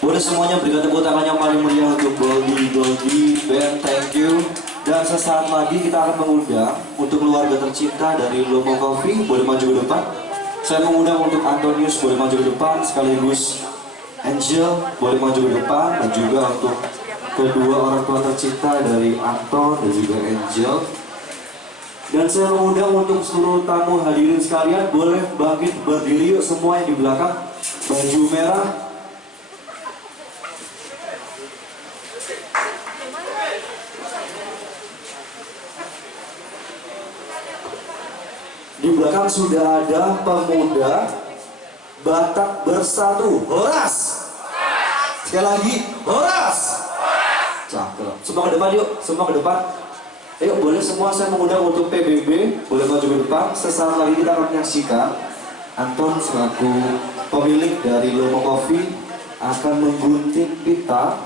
Boleh semuanya berikan tepuk tangan yang paling meriah untuk Goldie Band, thank you. Dan sesaat lagi kita akan mengundang untuk keluarga tercinta dari Lomo Coffee, boleh maju ke depan. Saya mengundang untuk Antonius, boleh maju ke depan, sekaligus Angel, boleh maju ke depan, dan juga untuk kedua orang tua tercinta dari Anton dan juga Angel. Dan saya mengundang untuk seluruh tamu hadirin sekalian, boleh bangkit berdiri yuk semua yang di belakang, baju merah. Di belakang sudah ada pemuda Batak Bersatu, Horas. Sekali lagi, Horas. Cakep. Semua ke depan yuk, semua ke depan. Ayo boleh semua, saya mengundang untuk PBB, boleh maju ke depan. Sesaat lagi kita akan menyaksikan Anton selaku pemilik dari Lomo Coffee akan menggunting pita.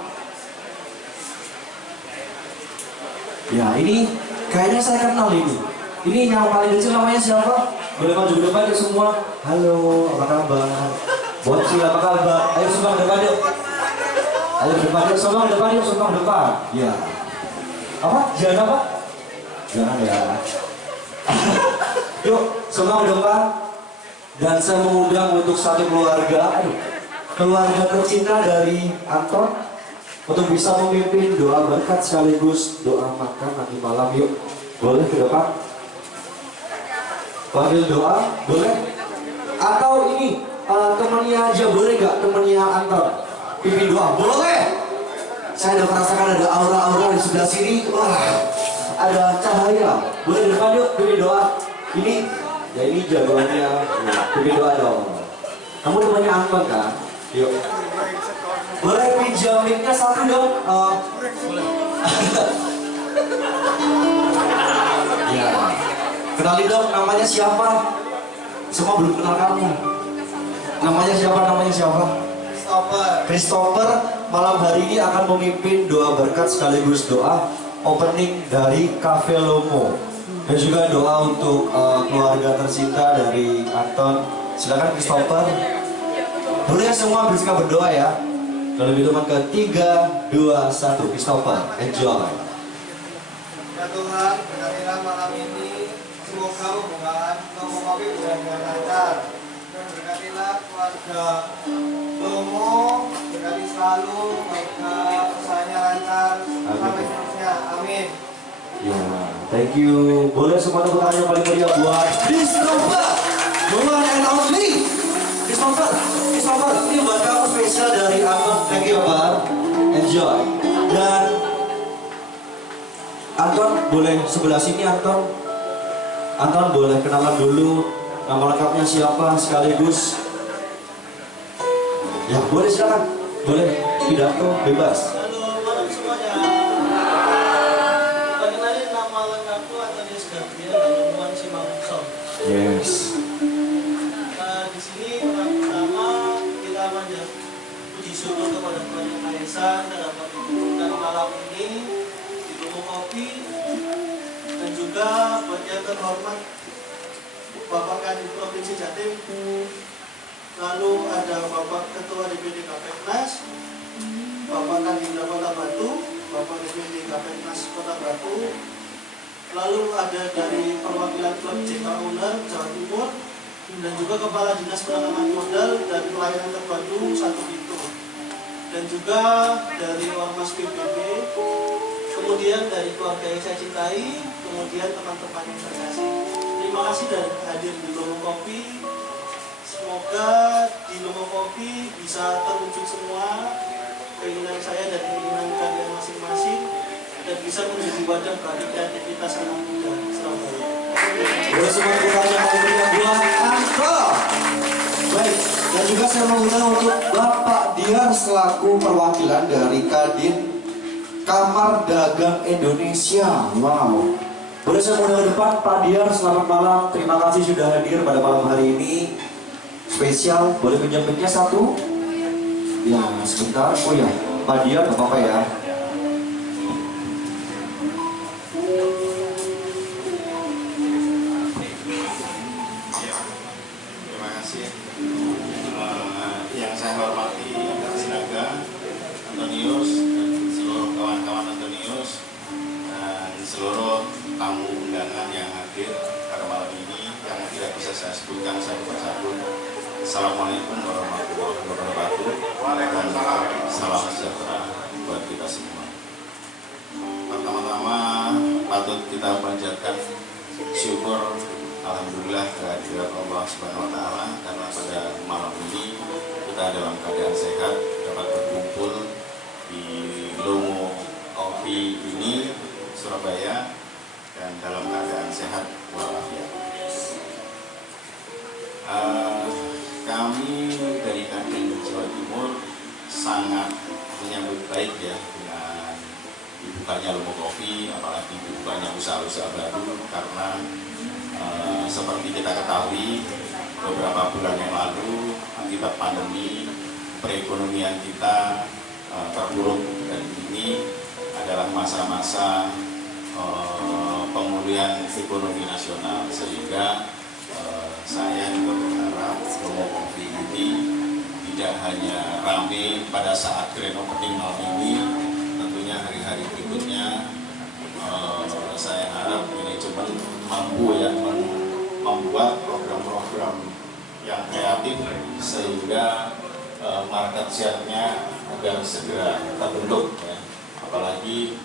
Ya ini kayaknya saya kenal ini. Ini yang paling kecil namanya siapa? Boleh maju ke depan yuk semua. Halo, apa kabar? Bocil, apa kabar? Ayo semua ke depan yuk. Ayo ke depan yuk, semua ke depan yuk, semua ke depan. Ya. Apa? Jangan apa? Jangan ya. Yuk, semua ke depan. Dan saya mengundang untuk satu keluarga, keluarga tercinta dari Anton, untuk bisa memimpin doa berkat sekaligus doa makan nanti malam. Yuk, boleh ke depan. Panggil doa, boleh? Atau ini, temannya aja boleh gak? Temannya Anton pimpin doa, boleh? Saya udah merasakan ada aura-aura di sebelah sini. Wah, ada cahaya. Boleh depan yuk, pimpin doa. Ini, ya ini jagoannya. Pimpin doa dong. Kamu temannya Anton kan? Yuk. Boleh pinjam mic-nya satu dong? Boleh. Ya. Kenalin dong, namanya siapa? Semua belum kenal kamu. Namanya siapa? Namanya siapa? Christopher. Malam hari ini akan memimpin doa berkat sekaligus doa opening dari Cafe Lomo. Dan juga doa untuk keluarga tercinta dari Anton. Silakan Christopher. Boleh semua bersikap berdoa ya. Kalau gitu ke 3, 2, 1. Christopher, enjoy. Ya Tuhan, berkatilah malam ini. Semoga hubungan Lomo Coffee benar-benar lancar. Dan berkatilah keluarga Lomo, berkati selalu, semoga usahanya lancar sampai seterusnya. Amin. Ya, thank you. Boleh semua tepuk tangan yang paling meriah buat Christopher, the one and only Christopher. Christopher, ini buat kamu spesial dari Anton. Thank you, Pak. Enjoy. Dan Anton, boleh sebelah sini Anton. Anton boleh kenalan dulu, nama lengkapnya siapa sekaligus. Ya boleh silakan, boleh pidato bebas. Halo malam semuanya. Perkenalin nama lengkapku Antonius Gabriel dan Umuan Simangso. Yes. Di sini pertama kita panjat puji syukur kepada Tuhan Yang Maha Esa dapat membuka malam ini di Lomo Coffee. Dan juga buat yang terhormat Bapak Kadin Provinsi Jatim, lalu ada Bapak Ketua DPD Kapeknas, Bapak Kadin Kota Batu, Bapak DPD Kapeknas Kota Batu, lalu ada dari perwakilan klub JK Owner Jawa Timur, dan juga Kepala Dinas Penanaman Modal dan Pelayanan Terpadu 1 Pintu, dan juga dari Ormas PBB, kemudian dari keluarga yang saya cintai, kemudian teman-teman yang saya kasih. Terima kasih dan hadir di Lomo Coffee. Semoga di Lomo Coffee bisa terwujud semua keinginan saya dan keinginan kalian masing-masing, dan bisa menjadi wadah bagi kreativitas anak muda Surabaya. Boleh semua kurangnya yang buat Anton. Baik, dan juga saya mengundang untuk Bapak Diar selaku perwakilan dari Kadin Kamar Dagang Indonesia. Wow. Boleh saya mengundang ke depan, Pak Diar, selamat malam. Terima kasih sudah hadir pada malam hari ini. Spesial, boleh pinjam mic-nya satu? Ya, sebentar. Oh ya, Pak Diar, gak apa-apa ya. Terima kasih. Yang saya hormati Kak Sinaga, Antonius dan seluruh kawan-kawan Antonius dan seluruh tamu undangan yang hadir pada malam ini yang tidak bisa saya sebutkan satu persatu. Assalamualaikum warahmatullahi wabarakatuh. Waalaikumsalam. Salam sejahtera buat kita semua. Pertama-tama patut kita panjatkan syukur alhamdulillah kehadirat Allah Subhanahu wa taala karena pada malam ini kita dalam keadaan sehat dapat berkumpul di Lomo Coffee ini Surabaya dan dalam keadaan sehat walafiat. Kami dari Kadin Jawa Timur sangat menyambut baik ya dengan dibukanya Lomo Coffee, apalagi dibukanya usaha-usaha baru karena seperti kita ketahui beberapa bulan yang lalu akibat pandemi perekonomian kita terpuruk dan ini adalah masa-masa pemulihan ekonomi nasional sehingga saya juga berharap Lomo Coffee ini tidak hanya ramai pada saat grand opening malam ini, tentunya hari-hari berikutnya saya harap manajemen mampu ya membuat program-program yang kreatif sehingga market share-nya agar segera terbentuk ya. Apalagi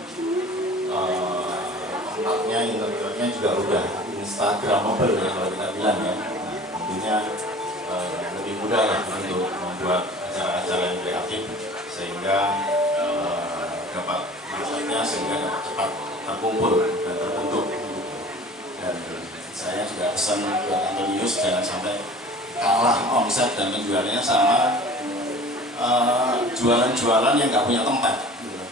tempatnya interiornya juga udah instagramable ya kalau kita bilang ya. Tentunya lebih mudah lah untuk membuat acara-acara yang kreatif sehingga dapat marketnya sehingga dapat cepat terkumpul dan terbentuk. Dan saya juga pesan buat Antonius jangan sampai kalah omset dan penjualannya sama jualan-jualan yang nggak punya tempat.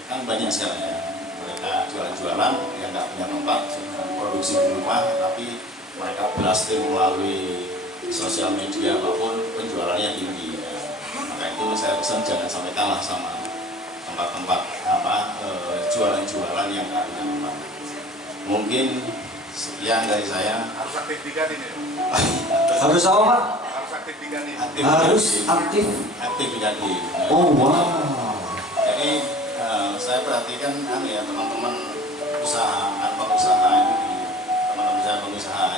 Kan banyak sekarang ya mereka jualan-jualan yang nggak punya tempat produksi di rumah tapi mereka blasting melalui sosial media apapun penjualannya tinggi ya. Maka itu saya pesan jangan sampai kalah sama tempat-tempat jualan-jualan yang nggak punya tempat. Mungkin sekian dari saya. Harus aktif di Kadin ya? Harus apa Pak? Harus aktif di Kadin. Harus aktif di Kadin. Oh wow. Jadi saya perhatikan ya teman-teman pengusaha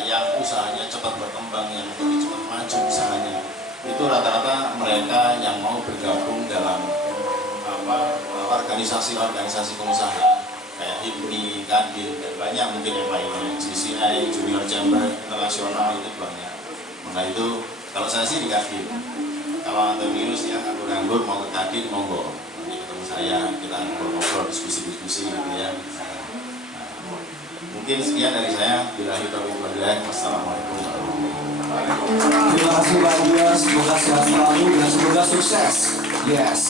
yang usahanya cepat berkembang, yang lebih cepat maju usahanya, itu rata-rata mereka yang mau bergabung dalam organisasi pengusaha kayak HIPMI, Kadin, dan banyak mungkin yang lainnya, GCI, Junior Chamber Internasional itu banyak. Maka itu kalau saya sih di Kadin. Kalau Antonius ya nganggur mau ke Kadin monggo. Nanti ketemu saya, kita ngobrol diskusi-diskusi gitu ya. Mungkin sekian dari saya. Billahi taufiq wal hidayah. Wassalamualaikum warahmatullahi wabarakatuh. Terima kasih Pak Dias, semoga sehat selalu dan semoga sukses. Yes.